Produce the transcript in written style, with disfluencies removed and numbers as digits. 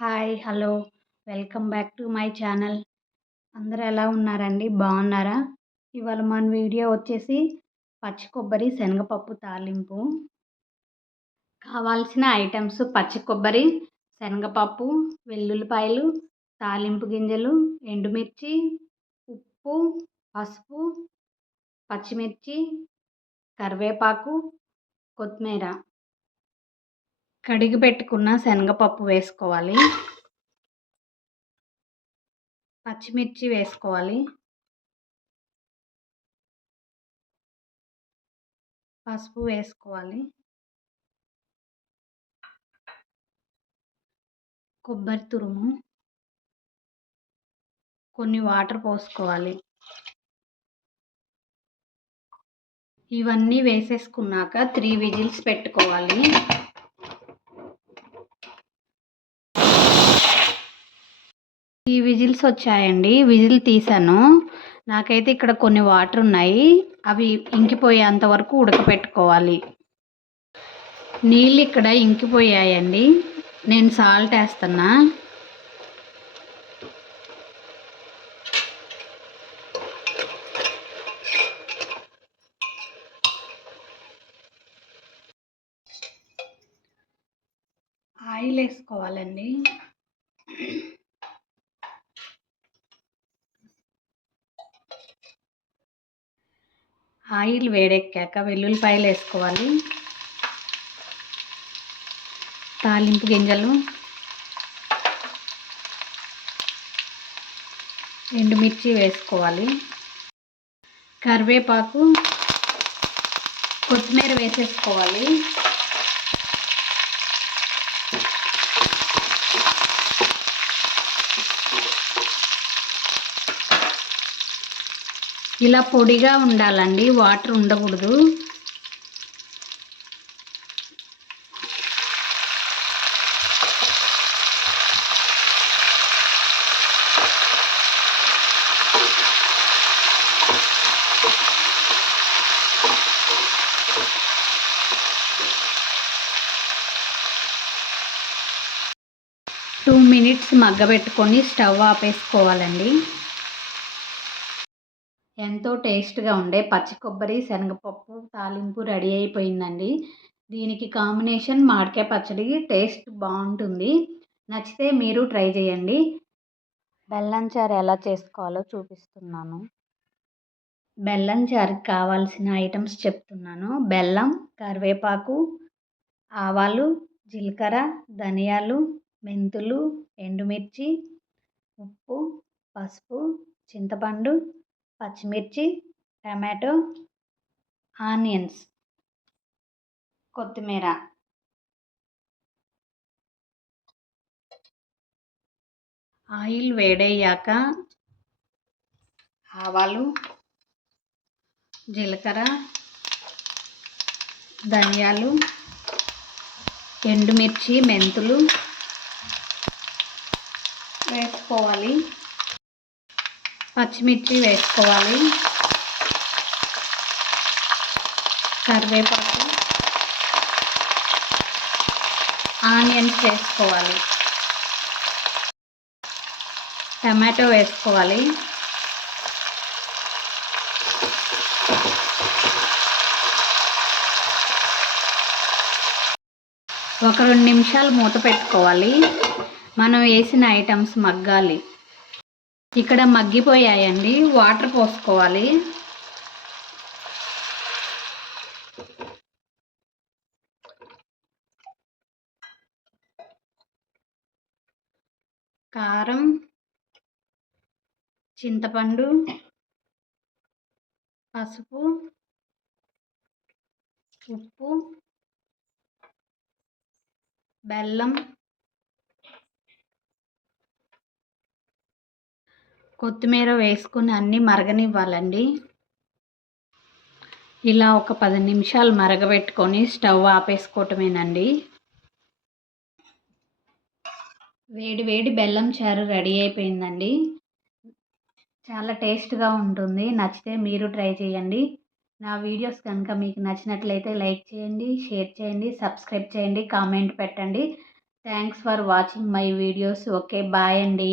Hi! Hello! Welcome back to my channel. అందరూ ఎలా ఉన్నారండి? బాగున్నారా? ఇవాళ మన వీడియో వచ్చేసి పచ్చి కొబ్బరి, శనగపప్పు తాలింపు. కావాల్సిన ఐటెమ్స్ పచ్చి కొబ్బరి, శనగపప్పు, వెల్లుల్లిపాయలు, తాలింపు గింజలు, ఎండుమిర్చి, ఉప్పు, పసుపు, పచ్చిమిర్చి, కరివేపాకు, కొత్తిమీర. కడిగి పెట్టుకున్న శనగపప్పు వేసుకోవాలి. పచ్చిమిర్చి వేసుకోవాలి. పసుపు వేసుకోవాలి. కొబ్బరి తురుము, కొన్ని వాటర్ పోసుకోవాలి. ఇవన్నీ వేసేసుకున్నాక 3 విజిల్స్ పెట్టుకోవాలి. ఈ విజిల్స్ వచ్చాయండి. విజిల్ తీసాను. నాకైతే ఇక్కడ కొన్ని వాటర్ ఉన్నాయి. అవి ఇంకిపోయేంత వరకు ఉడకపెట్టుకోవాలి. నీళ్ళు ఇక్కడ ఇంకిపోయాయండి. నేను సాల్ట్ వేస్తున్నా. ఆయిల్ వేసుకోవాలండి. ఆయిల్ వేడెక్కాక వెల్లుల్లిపాయలు వేసుకోవాలి. తాలింపు గింజలు, ఎండుమిర్చి వేసుకోవాలి. కరివేపాకు, కొత్తిమీర వేసేసుకోవాలి. ఇలా పొడిగా ఉండాలండి, వాటర్ ఉండకూడదు. టూ మినిట్స్ మగ్గబెట్టుకొని స్టవ్ ఆపేసుకోవాలండి. ఎంతో టేస్ట్గా ఉండే పచ్చి కొబ్బరి, శనగపప్పు తాలింపు రెడీ అయిపోయిందండి. దీనికి కాంబినేషన్ మామిడికాయ పచ్చడి. టేస్ట్ బాగుంటుంది. నచ్చితే మీరు ట్రై చేయండి. బెల్లం చారు ఎలా చేసుకోవాలో చూపిస్తున్నాను. బెల్లం చారుకి కావాల్సిన ఐటమ్స్ చెప్తున్నాను. బెల్లం, కరివేపాకు, ఆవాలు, జీలకర్ర, ధనియాలు, మెంతులు, ఎండుమిర్చి, ఉప్పు, పసుపు, చింతపండు, పచ్చిమిర్చి, టమాటో, ఆనియన్స్, కొత్తిమీర. ఆయిల్ వేడయ్యాక ఆవాలు, జీలకర్ర, ధనియాలు, ఎండుమిర్చి, మెంతులు వేసుకోవాలి. పచ్చిమిర్చి వేసుకోవాలి. కరివేపాకు, ఆనియన్స్ వేసుకోవాలి. టమాటో వేసుకోవాలి. ఒక 2 నిమిషాలు మూత పెట్టుకోవాలి. మనం వేసిన ఐటమ్స్ మగ్గాలి. ఇక్కడ మగ్గిపోయాయండి. వాటర్ పోసుకోవాలి. కారం, చింతపండు, పసుపు, ఉప్పు, బెల్లం, కొత్తిమీర వేసుకుని అన్నీ మరగనివ్వాలండి. ఇలా ఒక 10 నిమిషాలు మరగబెట్టుకొని స్టవ్ ఆపేసుకోవటమేనండి. వేడి వేడి బెల్లం చారు రెడీ అయిపోయిందండి. చాలా టేస్ట్గా ఉంటుంది. నచ్చితే మీరు ట్రై చేయండి. నా వీడియోస్ కనుక మీకు నచ్చినట్లయితే లైక్ చేయండి, షేర్ చేయండి, సబ్స్క్రైబ్ చేయండి, కామెంట్ పెట్టండి. Thanks for watching my videos. Okay. Bye అండి.